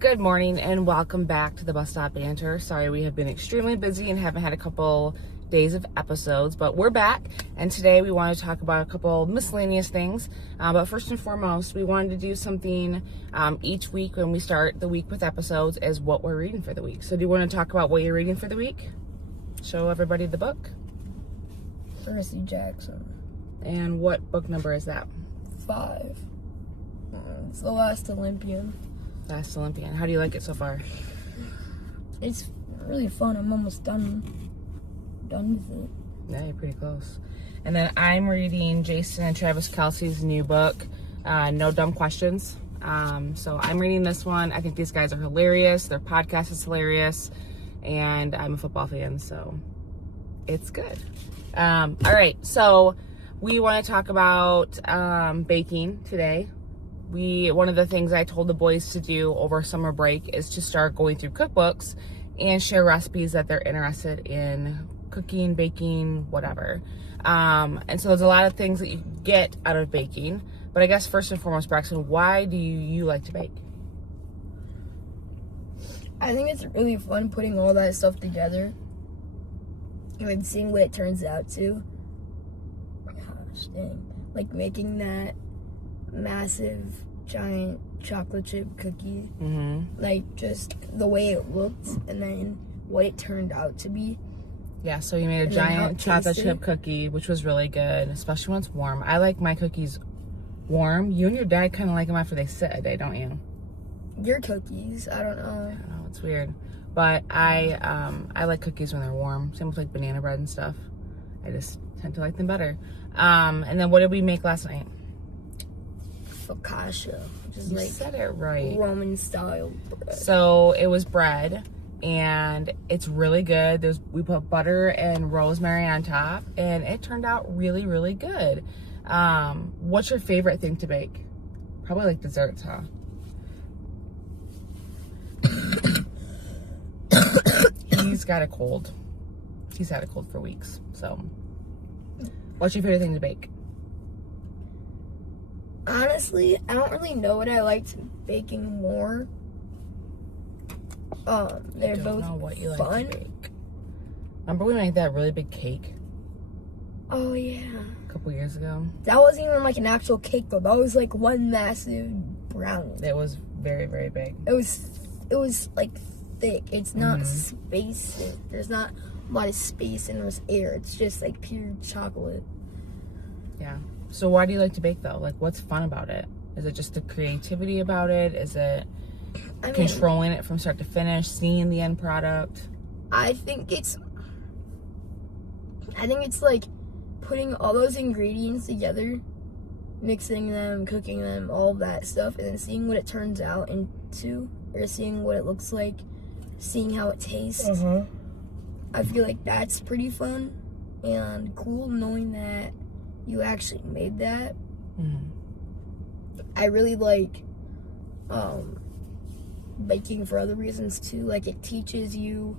Good morning and welcome back to the Bus Stop Banter. Sorry, we have been extremely busy and haven't had a couple days of episodes, but we're back, and today we want to talk about a couple miscellaneous things. But first and foremost, we wanted to do something each week when we start the week with episodes as what we're reading for the week. So do you want to talk about what you're reading for the week? Show everybody the book. Percy Jackson. And what book number is that? 5. It's The Last Olympian. Last Olympian. How do you like it so far? It's really fun. I'm almost done with it. Yeah, you're pretty close. And then I'm reading Jason and Travis Kelsey's new book, No Dumb Questions. So I'm reading this one. I think these guys are hilarious. Their podcast is hilarious. And I'm a football fan, so it's good. All right, so we want to talk about baking today. One of the things I told the boys to do over summer break is to start going through cookbooks and share recipes that they're interested in cooking, baking, whatever. And so there's a lot of things that you get out of baking. But I guess first and foremost, Braxton, why do you like to bake? I think it's really fun putting all that stuff together and seeing what it turns out to. Gosh dang. Like making that massive giant chocolate chip cookie, like just the way it looked and then what it turned out to be. Yeah, so you made a giant chocolate chip cookie, which was really good, especially when it's warm. I like my cookies warm. You and your dad kind of like them after they sit a day, don't you? Your cookies, I don't know. I know, it's weird, but I like cookies when they're warm. Same with like banana bread and stuff. I just tend to like them better. And then what did we make last night? Focaccia, which is You like said it right. Roman style bread. So it was bread, and it's really good. We put butter and rosemary on top, and it turned out really, really good. What's your favorite thing to bake? Probably like desserts, huh? He's got a cold. He's had a cold for weeks. So, what's your favorite thing to bake? Honestly, I don't really know what I liked baking more. They're both fun. Like to bake. Remember we made that really big cake? Oh yeah. A couple years ago. That wasn't even like an actual cake though. That was like one massive brownie. It was very, very big. It was like thick. It's not space. There's not a lot of space and there's air. It's just like pure chocolate. Yeah. So why do you like to bake though? Like, what's fun about it? Is it just the creativity about it? Is it controlling it from start to finish, seeing the end product? I think it's like putting all those ingredients together, mixing them, cooking them, all of that stuff, and then seeing what it turns out into, or seeing what it looks like, seeing how it tastes. I feel like that's pretty fun and cool, knowing that you actually made that. I really like baking for other reasons too. Like it teaches you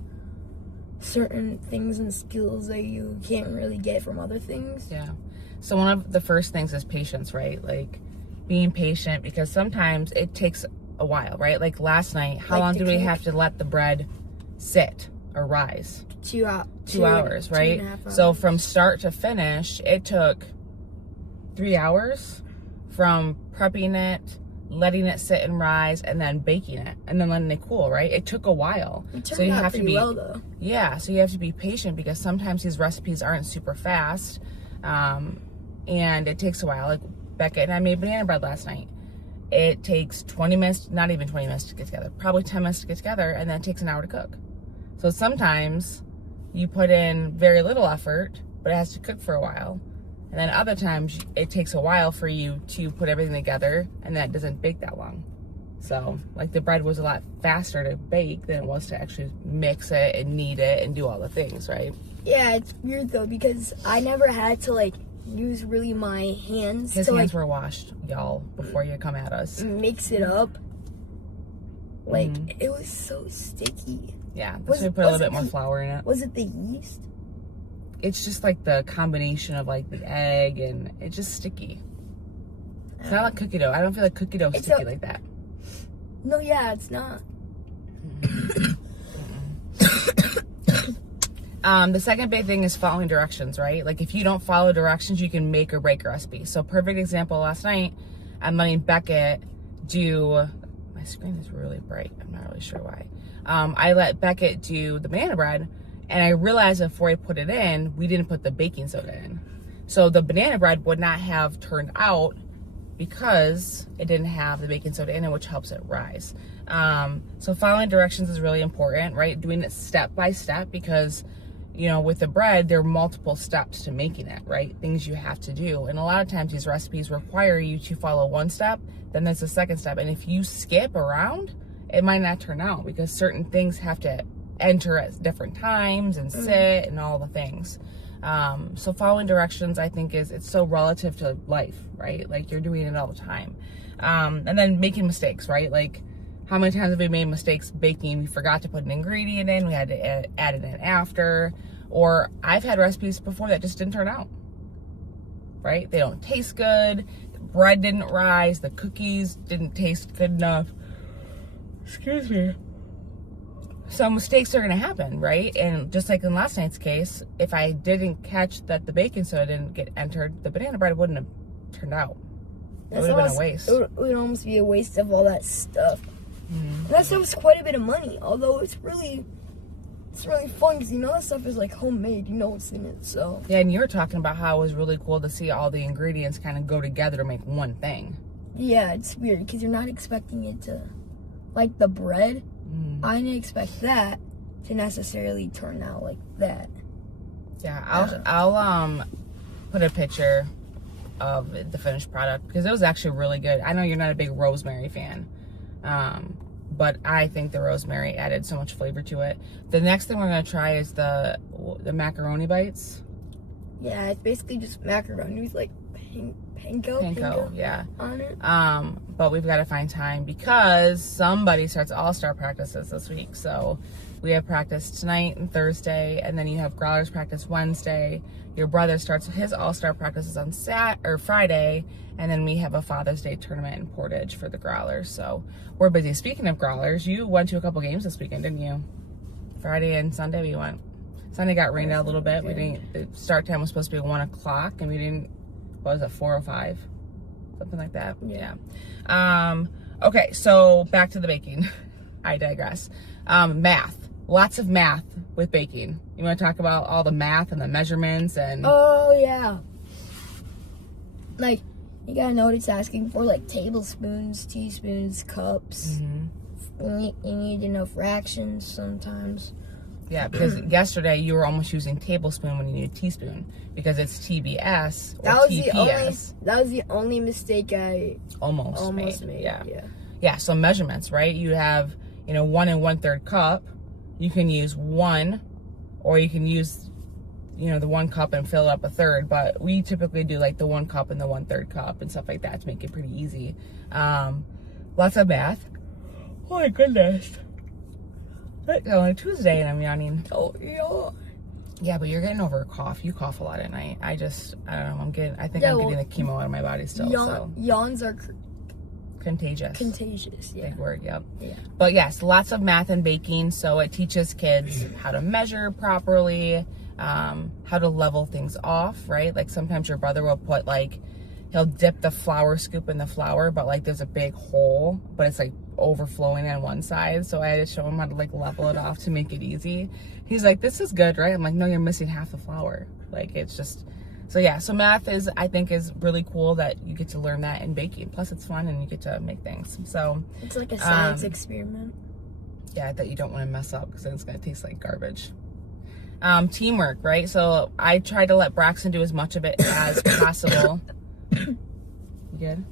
certain things and skills that you can't really get from other things. Yeah. So one of the first things is patience, right? Like being patient, because sometimes it takes a while, right? Like last night, how long did we have to let the bread sit or rise? 2 hours. 2 hours, right? 2.5 hours. So from start to finish, it took 3 hours from prepping it, letting it sit and rise, and then baking it, and then letting it cool, right? It took a while. It turned so you out have to pretty be well, though. Yeah, so you have to be patient because sometimes these recipes aren't super fast, and it takes a while. Like Becca and I made banana bread last night. It takes 20 minutes, not even 20 minutes to get together, probably 10 minutes to get together, and then it takes an hour to cook. So sometimes you put in very little effort, but it has to cook for a while. And then other times it takes a while for you to put everything together, and that doesn't bake that long. So like the bread was a lot faster to bake than it was to actually mix it and knead it and do all the things, right? Yeah, it's weird though because I never had to like use really my hands. His to, hands like, were washed, y'all, before you come at us. Mix it up. Like it was so sticky. Yeah, that's why we put a little bit more flour in it. Was it the yeast? It's just like the combination of like the egg and it's just sticky. It's not like cookie dough. I don't feel like cookie dough is sticky like that. No, yeah, it's not. The second big thing is following directions, right? Like if you don't follow directions, you can make or break a recipe. So perfect example, last night, I'm letting Beckett do, my screen is really bright. I'm not really sure why. I let Beckett do the banana bread, and I realized before I put it in, we didn't put the baking soda in. So the banana bread would not have turned out because it didn't have the baking soda in it, which helps it rise. So following directions is really important, right? Doing it step by step, because you know, with the bread, there are multiple steps to making it, right? Things you have to do. And a lot of times these recipes require you to follow one step, then there's a second step. And if you skip around, it might not turn out because certain things have to enter at different times and sit and all the things. So following directions, I think it's so relative to life, right? Like you're doing it all the time. And then making mistakes, right? Like how many times have we made mistakes baking? We forgot to put an ingredient in, we had to add it in after. Or I've had recipes before that just didn't turn out, right? They don't taste good, the bread didn't rise, the cookies didn't taste good enough. Excuse me. So mistakes are gonna happen, right? And just like in last night's case, if I didn't catch that the baking soda didn't get entered, the banana bread wouldn't have turned out. It would have been a waste. It would almost be a waste of all that stuff. And that stuff is quite a bit of money, although it's really fun because you know that stuff is like homemade, you know what's in it, so. Yeah, and you were talking about how it was really cool to see all the ingredients kind of go together to make one thing. Yeah, it's weird because you're not expecting it to, like the bread, I didn't expect that to necessarily turn out like that. Yeah, I'll put a picture of the finished product because it was actually really good. I know you're not a big rosemary fan. But I think the rosemary added so much flavor to it. The next thing we're going to try is the macaroni bites. Yeah, it's basically just macaroni with like panko, yeah, on it. But we've got to find time because somebody starts all-star practices this week. So we have practice tonight and Thursday, and then you have growlers practice Wednesday. Your brother starts his all-star practices on Friday, and then we have a Father's Day tournament in Portage for the growlers. So we're busy. Speaking of growlers, you went to a couple games this weekend, didn't you? Friday and Sunday we went. Sunday got rained out a little bit. We didn't. The start time was supposed to be 1 o'clock, and we didn't. What was it, 4 or 5? Something like that. Yeah. Okay, so back to the baking. I digress. Math. Lots of math with baking. You want to talk about all the math and the measurements and... Oh, yeah. Like, you gotta know what it's asking for, like tablespoons, teaspoons, cups. You need to know fractions sometimes. Yeah, because yesterday you were almost using tablespoon when you need teaspoon because it's TBS or TPS. That was the only mistake I almost made. Yeah, so measurements, right? You have, 1 1/3 cup. You can use 1, or you can use, the 1 cup and fill up a third. But we typically do like the 1 cup and the 1/3 cup and stuff like that to make it pretty easy. Lots of math. Oh my goodness. On a Tuesday and I'm yawning. Oh, yeah. Yeah, but you're getting over a cough. You cough a lot at night. I don't know. I'm getting the chemo out of my body still. So yawns are contagious. Contagious, yeah. Big word, yep. Yeah. But yes, lots of math and baking. So it teaches kids how to measure properly, how to level things off, right? Like sometimes your brother will put he'll dip the flour scoop in the flour, but there's a big hole, but it's overflowing on one side. So I had to show him how to level it off to make it easy. He's like, this is good, right? I'm like, no, you're missing half the flour. It's just, so yeah. So math I think is really cool that you get to learn that in baking. Plus it's fun and you get to make things. So it's like a science experiment. Yeah, that you don't want to mess up because then it's going to taste like garbage. Teamwork, right? So I try to let Braxton do as much of it as possible. You good?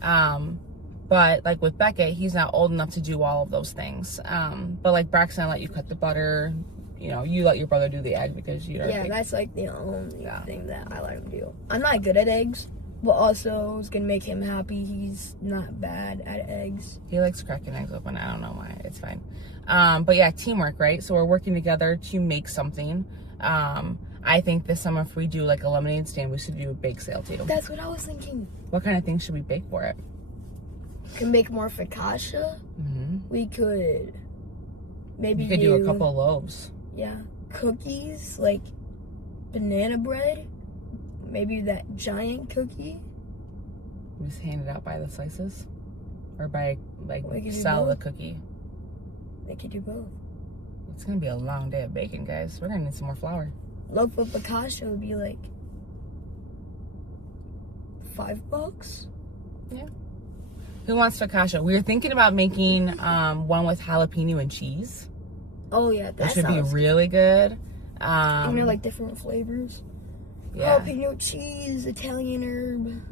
But with Beckett, he's not old enough to do all of those things. But Braxton, I let you cut the butter. You let your brother do the egg because you don't. Yeah, that's the only thing that I let him do. I'm not good at eggs, but also it's gonna make him happy. He's not bad at eggs. He likes cracking eggs open. I don't know why. It's fine. But yeah, teamwork, right? So we're working together to make something. I think this summer if we do a lemonade stand, we should do a bake sale too. That's what I was thinking. What kind of things should we bake for it? We could make more focaccia. We could maybe you could do a couple of loaves. Yeah, cookies, like banana bread. Maybe that giant cookie. Just hand it out by the slices, or by like We sell the cookie. They could do both. It's gonna be a long day of baking, guys. We're gonna need some more flour. Loaf of focaccia would be like $5. Yeah. Who wants focaccia? We were thinking about making one with jalapeno and cheese. Oh yeah, that should be really good. I mean, like different flavors. Yeah. Jalapeno cheese, Italian herb.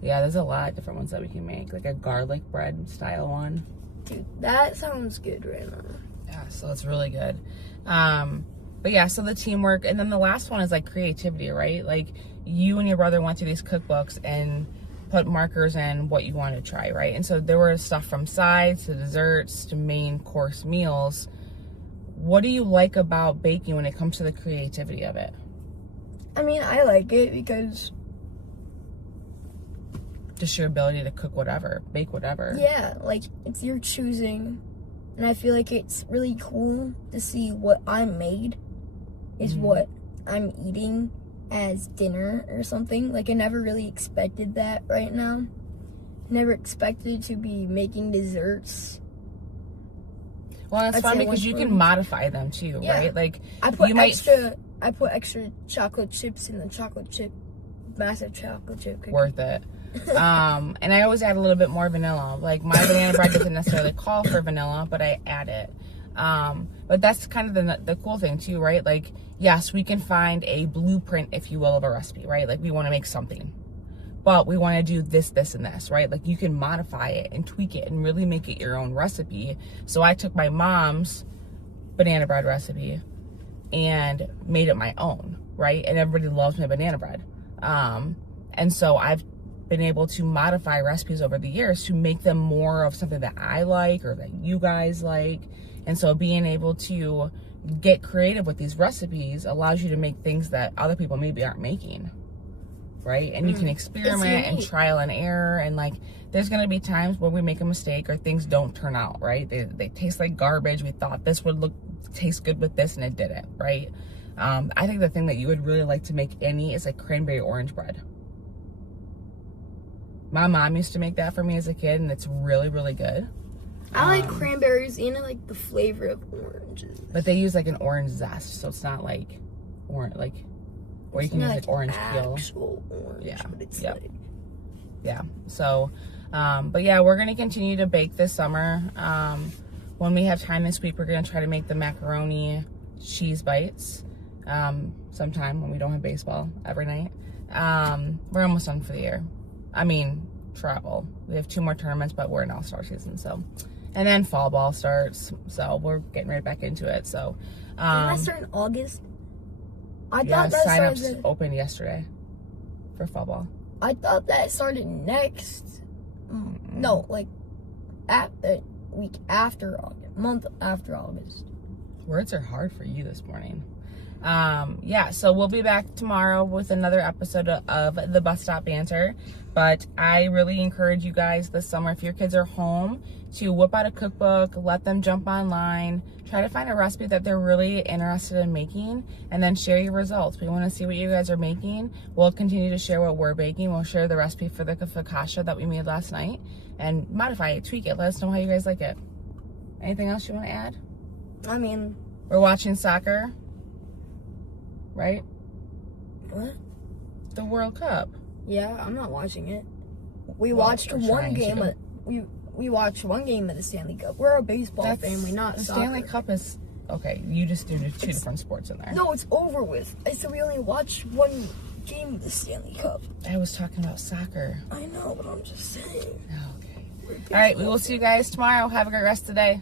Yeah, there's a lot of different ones that we can make, like a garlic bread style one. Dude, that sounds good right now. Yeah, so it's really good. But yeah, so the teamwork, and then the last one is like creativity, right? Like you and your brother went through these cookbooks and put markers in what you want to try, right? And so there was stuff from sides to desserts to main course meals. What do you like about baking when it comes to the creativity of it? I mean, I like it because just your ability to cook whatever, bake whatever. Yeah, like it's your choosing, and I feel like it's really cool to see what I made is what I'm eating as dinner or something. Like I never really expected that right now. Never expected to be making desserts. Well, it's fun because you can modify them too, right? Like I put extra chocolate chips in the massive chocolate chip cookie. Worth it. And I always add a little bit more vanilla. Like my banana bread doesn't necessarily call for vanilla, but I add it. But that's kind of the cool thing too, right? Like, yes, we can find a blueprint, if you will, of a recipe, right? Like we want to make something, but we want to do this, this, and this, right? Like you can modify it and tweak it and really make it your own recipe. So I took my mom's banana bread recipe and made it my own, right? And everybody loves my banana bread. And so I've been able to modify recipes over the years to make them more of something that I like or that you guys like. And so being able to get creative with these recipes allows you to make things that other people maybe aren't making, right? And you can experiment and trial and error, and like there's going to be times where we make a mistake or things don't turn out right. They taste like garbage. We thought this would taste good with this and it didn't, right? I think the thing that you would really like to make is like cranberry orange bread. My mom used to make that for me as a kid, and it's really, really good. I like cranberries and I like the flavor of oranges. But they use like an orange zest, so it's not like orange, like, or you can use like orange peel. Actual orange, yeah, but it's like... yeah. So, but yeah, we're gonna continue to bake this summer. When we have time this week, we're gonna try to make the macaroni cheese bites. Sometime when we don't have baseball every night. We're almost done for the year. I mean, travel. We have 2 more tournaments, but we're in all-star season, so. And then fall ball starts, so we're getting right back into it, so. Didn't that start in August? I thought that sign-ups opened yesterday for fall ball. I thought that started next, no, like, at the week after August, month after August. Words are hard for you this morning. Yeah, so we'll be back tomorrow with another episode of the Bus Stop Banter. But I really encourage you guys this summer, if your kids are home, to whip out a cookbook, let them jump online, try to find a recipe that they're really interested in making, and then share your results. We want to see what you guys are making. We'll continue to share what we're baking. We'll share the recipe for the focaccia that we made last night and modify it, tweak it. Let us know how you guys like it. Anything else you want to add? I mean, we're watching soccer, right? What? The World Cup. Yeah, I'm not watching it. We watched one game. We watched one game of the Stanley Cup. We're a baseball family, not soccer. The Stanley Cup is okay. You just do 2 different sports in there. No, it's over with. I said we only watched one game of the Stanley Cup. I was talking about soccer. I know, but I'm just saying. Okay. All right, we will see you guys tomorrow. Have a great rest of the day.